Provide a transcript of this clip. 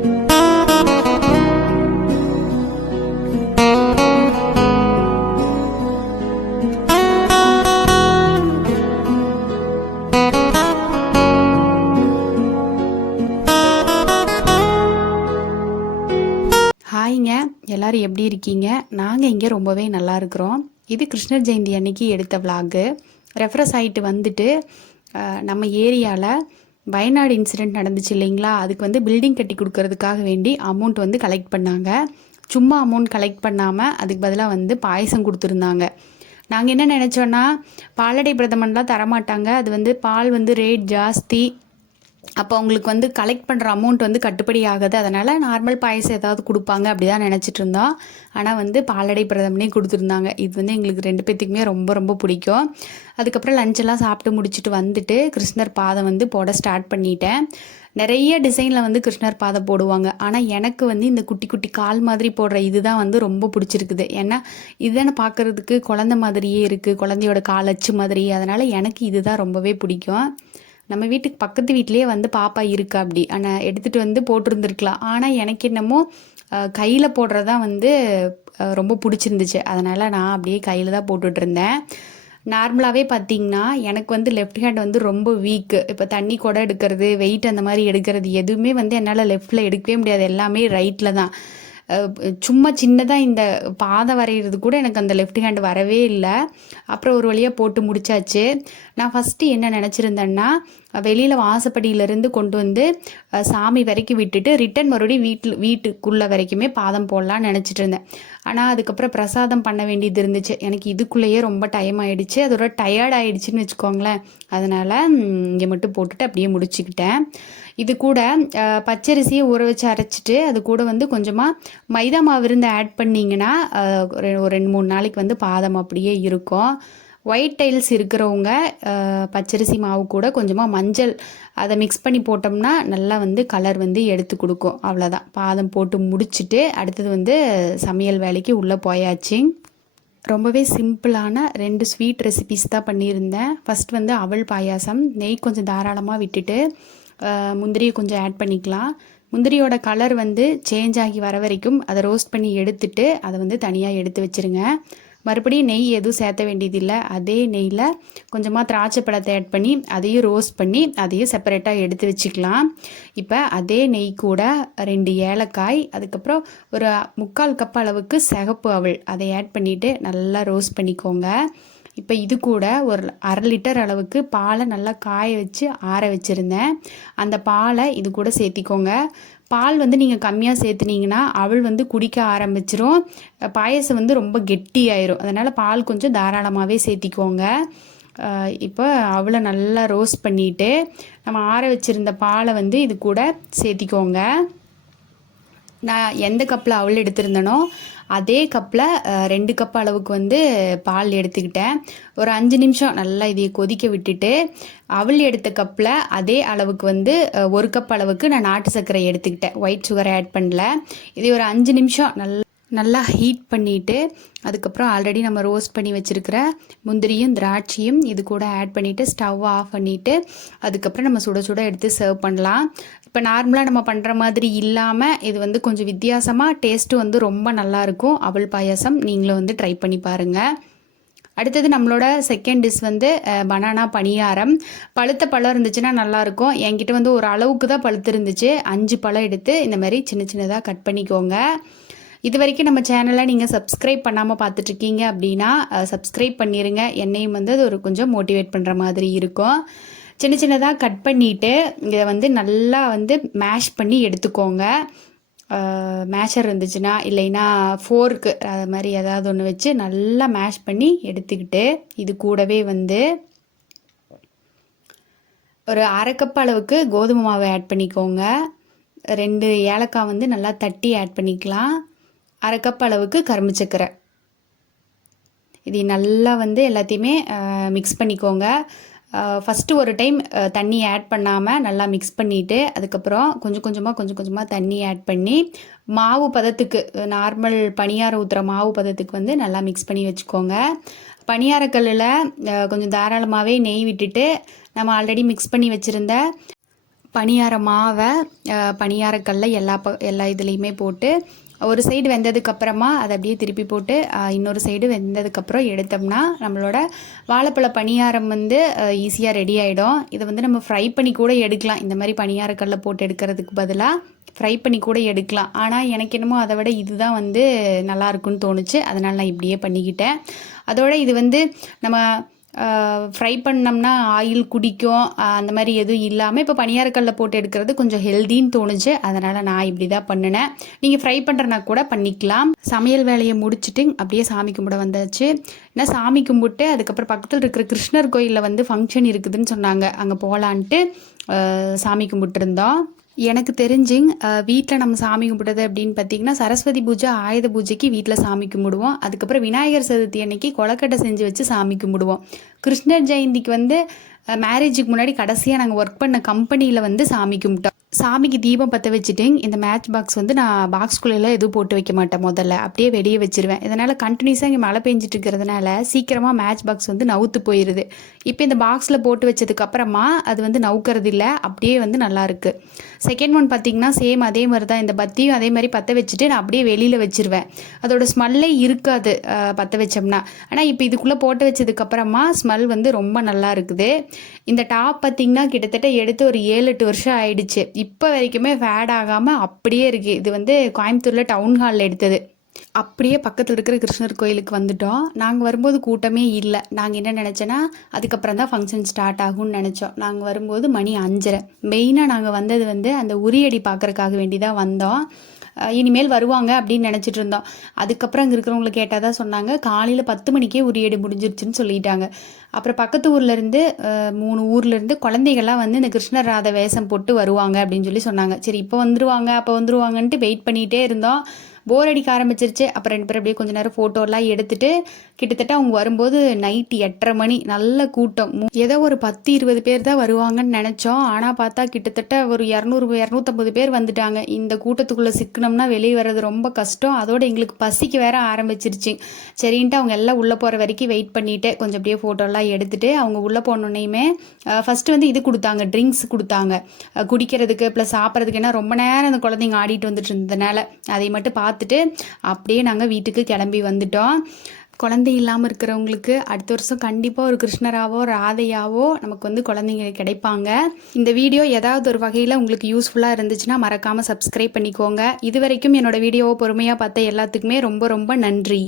ஹாய்ங்க. எல்லாரும் எப்படி இருக்கீங்க? நாங்கள் இங்கே ரொம்பவே நல்லா இருக்கிறோம். இது கிருஷ்ணர் ஜெயந்தி அன்னைக்கு எடுத்த விலாகு ரெஃப்ரெஷ் ஆகிட்டு வந்துட்டு நம்ம ஏரியாவில் வயநாடு இன்சிடெண்ட் நடந்துச்சு இல்லைங்களா? அதுக்கு வந்து பில்டிங் கட்டி கொடுக்கறதுக்காக வேண்டி அமௌண்ட் வந்து கலெக்ட் பண்ணாங்க. சும்மா அமௌண்ட் கலெக்ட் பண்ணாமல் அதுக்கு பதிலாக வந்து பாயசம் கொடுத்துருந்தாங்க. நாங்கள் என்ன நினச்சோன்னா பாலடை பிரதமன்லாம் தரமாட்டாங்க. அது வந்து பால் வந்து ரேட் ஜாஸ்தி. அப்போ அவங்களுக்கு வந்து கலெக்ட் பண்ணுற அமௌண்ட் வந்து கட்டுப்படி ஆகுது. அதனால் நார்மல் பாயசம் ஏதாவது கொடுப்பாங்க அப்படி தான் நினச்சிட்டு இருந்தோம். ஆனால் வந்து பாலடை பிரதமனே கொடுத்துருந்தாங்க. இது வந்து எங்களுக்கு ரெண்டு பேர்த்துக்குமே ரொம்ப ரொம்ப பிடிக்கும். அதுக்கப்புறம் லஞ்செல்லாம் சாப்பிட்டு முடிச்சுட்டு வந்துட்டு கிருஷ்ணர் பாதம் வந்து போட ஸ்டார்ட் பண்ணிட்டேன். நிறைய டிசைனில் வந்து கிருஷ்ணர் பாதை போடுவாங்க. ஆனால் எனக்கு வந்து இந்த குட்டி குட்டி கால் மாதிரி போடுற இதுதான் வந்து ரொம்ப பிடிச்சிருக்குது. ஏன்னா இதுதானே பார்க்குறதுக்கு குழந்த மாதிரியே இருக்குது குழந்தையோட கால் அச்சு மாதிரி அதனால் எனக்கு இதுதான் ரொம்பவே பிடிக்கும். நம்ம வீட்டுக்கு பக்கத்து வீட்லேயே வந்து பாப்பா இருக்கு அப்படி. ஆனால் எடுத்துகிட்டு வந்து போட்டிருந்துருக்கலாம். ஆனால் எனக்கு என்னமோ கையில் போடுறதா வந்து ரொம்ப பிடிச்சிருந்துச்சு. அதனால் நான் அப்படியே கையில் தான் போட்டுட்டு இருந்தேன் நார்மலாகவே பார்த்தீங்கன்னா எனக்கு வந்து லெஃப்ட் ஹேண்ட் வந்து ரொம்ப வீக்கு இப்போ தண்ணி கூட எடுக்கிறது வெயிட் அந்த மாதிரி எடுக்கிறது எதுவுமே வந்து என்னால் லெஃப்டில் எடுக்கவே முடியாது. எல்லாமே ரைட்டில் தான். சும்மா சின்னதாக இந்த பாதை வரைகிறது கூட எனக்கு அந்த லெஃப்ட் ஹேண்ட் வரவே இல்லை. அப்புறம் ஒரு வழியாக போட்டு முடிச்சாச்சு. நான் ஃபஸ்ட்டு என்ன நினச்சிருந்தேன்னா வெளியில் வாசப்படியிலேருந்து கொண்டு வந்து சாமி வரைக்கும் விட்டுட்டு ரிட்டன் மறுபடியும் வீட்டில் வீட்டுக்குள்ளே வரைக்குமே பாதம் போடலான்னு நினச்சிட்டு இருந்தேன். ஆனால் அதுக்கப்புறம் பிரசாதம் பண்ண வேண்டியது இருந்துச்சு. எனக்கு இதுக்குள்ளேயே ரொம்ப டைம் ஆகிடுச்சு அதோட டயர்ட் ஆகிடுச்சின்னு வச்சுக்கோங்களேன். அதனால் இங்கே மட்டும் போட்டுட்டு அப்படியே முடிச்சுக்கிட்டேன். இது கூட பச்சரிசியை ஊற வச்சு அரைச்சிட்டு அது கூட வந்து கொஞ்சமாக மைதா மாவு இருந்து ஆட் பண்ணிங்கன்னா ஒரு ஒரு ரெண்டு மூணு நாளைக்கு வந்து பாதம் அப்படியே இருக்கும். ஒயிட் டைல்ஸ் இருக்கிறவங்க பச்சரிசி மாவு கூட கொஞ்சமாக மஞ்சள் அதை மிக்ஸ் பண்ணி போட்டோம்னா நல்லா வந்து கலர் வந்து எடுத்து கொடுக்கும். அவ்வளோதான் பாதம் போட்டு முடிச்சுட்டு அடுத்தது வந்து சமையல் வேலைக்கு உள்ளே போயாச்சு. ரொம்பவே சிம்பிளான ரெண்டு ஸ்வீட் ரெசிபிஸ் தான் பண்ணியிருந்தேன். ஃபர்ஸ்ட் வந்து அவள் பாயாசம். நெய் கொஞ்சம் தாராளமாக விட்டுட்டு முந்திரியை கொஞ்சம் ஆட் பண்ணிக்கலாம். முந்திரியோட கலர் வந்து சேஞ்ச் ஆகி வர வரைக்கும் அதை ரோஸ்ட் பண்ணி எடுத்துட்டு அதை வந்து தனியாக எடுத்து வச்சிருங்க. மறுபடியும் நெய் எதுவும் சேர்த்த வேண்டியதில்லை. அதே நெய்யில் கொஞ்சமாக திராட்சை பழத்தை ஆட் பண்ணி அதையும் ரோஸ்ட் பண்ணி அதையும் செப்பரேட்டாக எடுத்து வச்சுக்கலாம். இப்போ அதே நெய் கூட ரெண்டு ஏலக்காய் அதுக்கப்புறம் ஒரு முக்கால் கப் அளவுக்கு சிகப்பு அவள் அதை ஆட் பண்ணிவிட்டு நல்லா ரோஸ்ட் பண்ணிக்கோங்க. இப்போ இது கூட ஒரு அரை லிட்டர் அளவுக்கு பாலை நல்லா காய வச்சு ஆற வச்சுருந்தேன். அந்த பாலை இது கூட சேர்த்திக்கோங்க. பால் வந்து நீங்கள் கம்மியாக சேர்த்துனீங்கன்னா அவள் வந்து குடிக்க ஆரம்பிச்சிரும். பாயசம் வந்து ரொம்ப கெட்டியாயிரும். அதனால் பால் கொஞ்சம் தாராளமாகவே சேர்த்திக்கோங்க. இப்போ அவளை நல்லா ரோஸ்ட் பண்ணிவிட்டு நம்ம ஆற வச்சுருந்த பாலை வந்து இது கூட சேர்த்திக்கோங்க. நான் எந்த கப்பில் அவள் எடுத்திருந்தேனோ அதே கப்பில் ரெண்டு கப் அளவுக்கு வந்து பால் எடுத்துக்கிட்டேன். ஒரு அஞ்சு நிமிஷம் நல்லா இதை கொதிக்க விட்டுட்டு அவள் எடுத்த கப்பில் அதே அளவுக்கு வந்து ஒரு கப் அளவுக்கு நான் நாட்டு சர்க்கரை எடுத்துக்கிட்டேன். ஒயிட் சுகரை ஆட் பண்ணல. இது ஒரு அஞ்சு நிமிஷம் நல்லா நல்லா ஹீட் பண்ணிவிட்டு அதுக்கப்புறம் ஆல்ரெடி நம்ம ரோஸ்ட் பண்ணி வச்சுருக்கிற முந்திரியும் திராட்சையும் இது கூட ஆட் பண்ணிவிட்டு ஸ்டவ் ஆஃப் பண்ணிவிட்டு அதுக்கப்புறம் நம்ம சுட சுட எடுத்து சர்வ் பண்ணலாம். இப்போ நார்மலாக நம்ம பண்ணுற மாதிரி இல்லாமல் இது வந்து கொஞ்சம் வித்தியாசமாக டேஸ்ட்டு வந்து ரொம்ப நல்லாயிருக்கும் அவள் பாயாசம் நீங்களும் வந்து ட்ரை பண்ணி பாருங்கள் அடுத்தது நம்மளோட செகண்ட் டிஷ் வந்து பனானா பணியாரம். பழுத்த பழம் இருந்துச்சுன்னா நல்லாயிருக்கும் என்கிட்ட வந்து ஒரு அளவுக்கு தான் பழுத்து இருந்துச்சு. அஞ்சு பழம் எடுத்து இந்த மாதிரி சின்ன சின்னதாக கட் பண்ணிக்கோங்க. இது வரைக்கும் நம்ம சேனலை நீங்கள் சப்ஸ்கிரைப் பண்ணாமல் பார்த்துட்ருக்கீங்க அப்படின்னா சப்ஸ்கிரைப் பண்ணிடுங்க என்னையும் வந்து அது ஒரு கொஞ்சம் மோட்டிவேட் பண்ணுற மாதிரி இருக்கும். சின்ன சின்னதாக கட் பண்ணிவிட்டு இதை வந்து நல்லா வந்து மேஷ் பண்ணி எடுத்துக்கோங்க. மேஷர் இருந்துச்சுன்னா இல்லைன்னா ஃபோர்க்கு அது மாதிரி ஏதாவது ஒன்று வச்சு நல்லா மேஷ் பண்ணி எடுத்துக்கிட்டு இது கூடவே வந்து ஒரு அரை கப் அளவுக்கு கோதுமை மாவை ஆட் பண்ணிக்கோங்க. ரெண்டு ஏலக்காய் வந்து நல்லா தட்டி ஆட் பண்ணிக்கலாம். அரை கப் அளவுக்கு கரும்பு சக்கரை. இது நல்லா வந்து எல்லாத்தையுமே மிக்ஸ் பண்ணிக்கோங்க. ஃபஸ்ட்டு ஒரு டைம் தண்ணி ஆட் பண்ணாமல் நல்லா மிக்ஸ் பண்ணிவிட்டு அதுக்கப்புறம் கொஞ்சம் கொஞ்சமாக கொஞ்சம் கொஞ்சமாக தண்ணி ஆட் பண்ணி மாவு பதத்துக்கு நார்மல் பணியாரம் ஊற்றுற மாவு பதத்துக்கு வந்து நல்லா மிக்ஸ் பண்ணி வச்சுக்கோங்க. பணியாரக்கல்லில் கொஞ்சம் தாராளமாகவே நெய் விட்டுட்டு நம்ம ஆல்ரெடி மிக்ஸ் பண்ணி வச்சுருந்த பணியார மாவை பணியாரக்கல்லில் எல்லா ப எல்லா இதுலேயுமே போட்டு ஒரு சைடு வெந்ததுக்கப்புறமா அதை அப்படியே திருப்பி போட்டு இன்னொரு சைடு வெந்ததுக்கப்புறம் எடுத்தோம்னா நம்மளோட வாழைப்பழ பணியாரம் வந்து ஈஸியாக ரெடி ஆகிடும் இதை வந்து நம்ம ஃப்ரை பண்ணி கூட எடுக்கலாம். இந்த மாதிரி பணியாரக்கல்ல போட்டு எடுக்கிறதுக்கு பதிலாக ஃப்ரை பண்ணி கூட எடுக்கலாம். ஆனால் எனக்கு என்னமோ அதை விட இதுதான் வந்து நல்லாயிருக்குன்னு தோணுச்சு. அதனால் நான் இப்படியே பண்ணிக்கிட்டேன். அதோட இது வந்து நம்ம ஃப்ரை பண்ணோம்னா ஆயில் குடிக்கும். அந்த மாதிரி எதுவும் இல்லாமல் இப்போ பணியாரக்கல்ல போட்டு எடுக்கிறது கொஞ்சம் ஹெல்தின்னு தோணுச்சு. அதனால் நான் இப்படி தான் பண்ணினேன். நீங்கள் ஃப்ரை பண்ணுறனா கூட பண்ணிக்கலாம். சமையல் வேலையை முடிச்சுட்டு அப்படியே சாமி கும்பிட வந்தாச்சு. ஏன்னா சாமி கும்பிட்டு அதுக்கப்புறம் பக்கத்தில் இருக்கிற கிருஷ்ணர் கோயிலில் வந்து ஃபங்க்ஷன் இருக்குதுன்னு சொன்னாங்க. அங்கே போகலான்ட்டு சாமி கும்பிட்டுருந்தோம். எனக்கு தெரிஞ்சு வீட்டில் நம்ம சாமி கும்பிட்டது அப்படின்னு பார்த்தீங்கன்னா சரஸ்வதி பூஜை ஆயுத பூஜைக்கு வீட்டில் சாமி கும்பிடுவோம். அதுக்கப்புறம் விநாயகர் சதுர்த்தி அன்னைக்கு கொலக்கட்டை செஞ்சு வச்சு சாமி கும்பிடுவோம். கிருஷ்ணர் ஜெயந்திக்கு வந்து மேரேஜுக்கு முன்னாடி கடைசியாக நாங்கள் ஒர்க் பண்ண கம்பெனியில் வந்து சாமி கும்பிட்டோம். சாமிக்கு தீபம் பற்ற வச்சுட்டு இந்த மேட்ச் பாக்ஸ் வந்து நான் பாக்ஸ்குள்ளெல்லாம் எதுவும் போட்டு வைக்க மாட்டேன் முதல்ல. அப்படியே வெளியே வச்சிருவேன். இதனால் கண்டினியூஸாக இங்கே மழை பெஞ்சிட்டு இருக்கிறதுனால சீக்கிரமாக மேட்ச் பாக்ஸ் வந்து நவுத்து போயிடுது இப்போ இந்த பாக்ஸில் போட்டு வச்சதுக்கப்புறமா அது வந்து நவுக்கிறது இல்லை அப்படியே வந்து நல்லாயிருக்கு செகண்ட் ஒன் பார்த்தீங்கன்னா சேம் அதே மாதிரி தான் இந்த பத்தியும் அதே மாதிரி பற்ற வச்சுட்டு நான் அப்படியே வெளியில் வச்சிருவேன். அதோட ஸ்மெல்லே இருக்காது பற்ற வச்சோம்னா. ஆனால் இப்போ இதுக்குள்ளே போட்டு வச்சதுக்கப்புறமா ஸ்மெல் வந்து ரொம்ப நல்லா இருக்குது. இந்த டாப் பார்த்திங்கன்னா கிட்டத்தட்ட எடுத்து ஒரு ஏழு எட்டு வருஷம் ஆயிடுச்சு. இப்போ வரைக்குமே ஃபேட் ஆகாமல் அப்படியே இருக்குது இது வந்து கோயம்புத்தூரில் டவுன் ஹாலில் எடுத்தது. அப்படியே பக்கத்தில் இருக்கிற கிருஷ்ணர் கோயிலுக்கு வந்துட்டோம். நாங்கள் வரும்போது கூட்டமே இல்லை. நாங்கள் என்ன நினச்சோன்னா அதுக்கப்புறம் தான் ஃபங்க்ஷன் ஸ்டார்ட் ஆகும்னு நினச்சோம். நாங்கள் வரும்போது மணி அஞ்சரை. மெயினாக நாங்கள் வந்தது வந்து அந்த உரியடி பார்க்குறக்காக வேண்டி தான் வந்தோம். இனிமேல் வருவாங்க அப்படின்னு நினச்சிட்டு இருந்தோம் அதுக்கப்புறம் அங்கே இருக்கிறவங்களை கேட்டால் தான் சொன்னாங்க. காலையில் பத்து மணிக்கே உரியடி முடிஞ்சிருச்சுன்னு சொல்லிட்டாங்க. அப்புறம் பக்கத்து ஊர்லேருந்து மூணு ஊர்லேருந்து குழந்தைகள்லாம் வந்து இந்த கிருஷ்ணர் ராதை வேஷம் போட்டு வருவாங்க அப்படின்னு சொல்லி சொன்னாங்க. சரி இப்போ வந்துருவாங்க அப்போ வந்துருவாங்கன்ட்டு வெயிட் பண்ணிகிட்டே இருந்தோம். போர் அடிக்க ஆரம்பிச்சிருச்சு. அப்புறம் ரெண்டு பேரும் அப்படியே கொஞ்ச நேரம் ஃபோட்டோலாம் எடுத்துட்டு கிட்டத்தட்ட அவங்க வரும்போது நைட்டு எட்டரை மணி நல்ல கூட்டம். ஏதோ ஒரு பத்து இருபது பேர் தான் வருவாங்கன்னு நினச்சோம். ஆனால் பார்த்தா கிட்டத்தட்ட ஒரு இரநூறு இரநூத்தம்பது பேர் வந்துட்டாங்க. இந்த கூட்டத்துக்குள்ளே சிக்கனம்னா வெளியே வர்றது ரொம்ப கஷ்டம். அதோட எங்களுக்கு பசிக்கு வேற ஆரம்பிச்சிருச்சு. சரின்ட்டு அவங்க எல்லாம் உள்ளே போகிற வரைக்கும் வெயிட் பண்ணிட்டு கொஞ்சம் அப்படியே ஃபோட்டோலாம் எடுத்துட்டு அவங்க உள்ளே போனோன்னையுமே ஃபஸ்ட்டு வந்து இது கொடுத்தாங்க ட்ரிங்க்ஸ் கொடுத்தாங்க. குடிக்கிறதுக்கு ப்ளஸ் சாப்பிட்றதுக்கு ஏன்னா ரொம்ப நேரம் அந்த குழந்தைங்க ஆடிட்டு வந்துட்டு இருந்ததுனால அதை மட்டும் பார்த்துட்டு அப்படியே நாங்கள் வீட்டுக்கு கிளம்பி வந்துட்டோம். குழந்தை இல்லாமல் இருக்கிறவங்களுக்கு அடுத்த வருஷம் கண்டிப்பாக ஒரு கிருஷ்ணராவோ ராதையாவோ நமக்கு வந்து குழந்தைங்க கிடைப்பாங்க. இந்த வீடியோ ஏதாவது ஒரு வகையில் உங்களுக்கு யூஸ்ஃபுல்லாக இருந்துச்சுன்னா மறக்காமல் சப்ஸ்கிரைப் பண்ணிக்கோங்க. இது வரைக்கும் என்னோடய வீடியோவை பொறுமையாக பார்த்த எல்லாத்துக்குமே ரொம்ப ரொம்ப நன்றி.